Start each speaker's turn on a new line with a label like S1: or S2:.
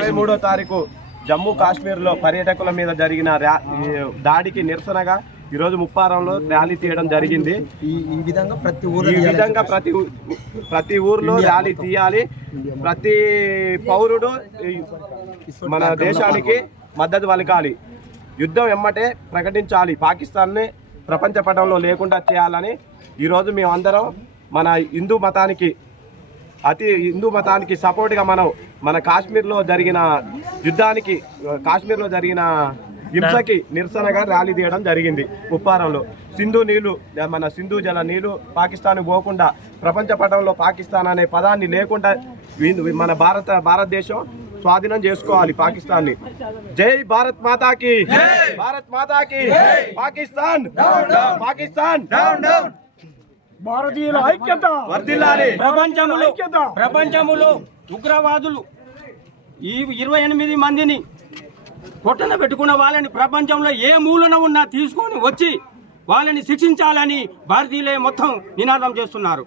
S1: ఇరవై మూడో తారీఖు జమ్మూ కాశ్మీర్లో పర్యాటకుల మీద జరిగిన దాడికి నిరసనగా ఈరోజు ముప్పారంలో ర్యాలీ తీయడం జరిగింది.
S2: ఈ విధంగా ప్రతి
S1: ఈ విధంగా ప్రతి ప్రతి ఊర్లో ర్యాలీ తీయాలి. ప్రతి పౌరుడు మన దేశానికి మద్దతు పలకాలి. యుద్ధం ఎమ్మటే ప్రకటించాలి. పాకిస్తాన్ని ప్రపంచ పటంలో లేకుండా చేయాలని ఈరోజు మేమందరం మన హిందూ మతానికి అతి హిందూ మతానికి సపోర్ట్గా మనం మన కాశ్మీర్లో జరిగిన యుద్ధానికి కాశ్మీర్లో జరిగిన హింసకి నిరసనగా ర్యాలీ తీయడం జరిగింది ఉప్పారంలో. సింధు నీళ్ళు మన సింధు జల నీళ్ళు పాకిస్తాన్ పోకుండా ప్రపంచ పటంలో పాకిస్తాన్ అనే పదాన్ని లేకుండా మన భారత భారతదేశం స్వాధీనం చేసుకోవాలి పాకిస్తాన్ని. జై భారత్ మాతాకి భారత్ మాతాకి పాకిస్తాన్ పాకిస్తాన్
S3: భారతీయుల ఐక్యత.
S4: ప్రపంచములో. ప్రపంచములో ఉగ్రవాదులు ఈ ఇరవై ఎనిమిది మందిని పొట్టన పెట్టుకున్న వాళ్ళని ప్రపంచంలో ఏ మూలన ఉన్నా తీసుకొని వచ్చి వాళ్ళని శిక్షించాలని భారతీయులే మొత్తం నినాదం చేస్తున్నారు.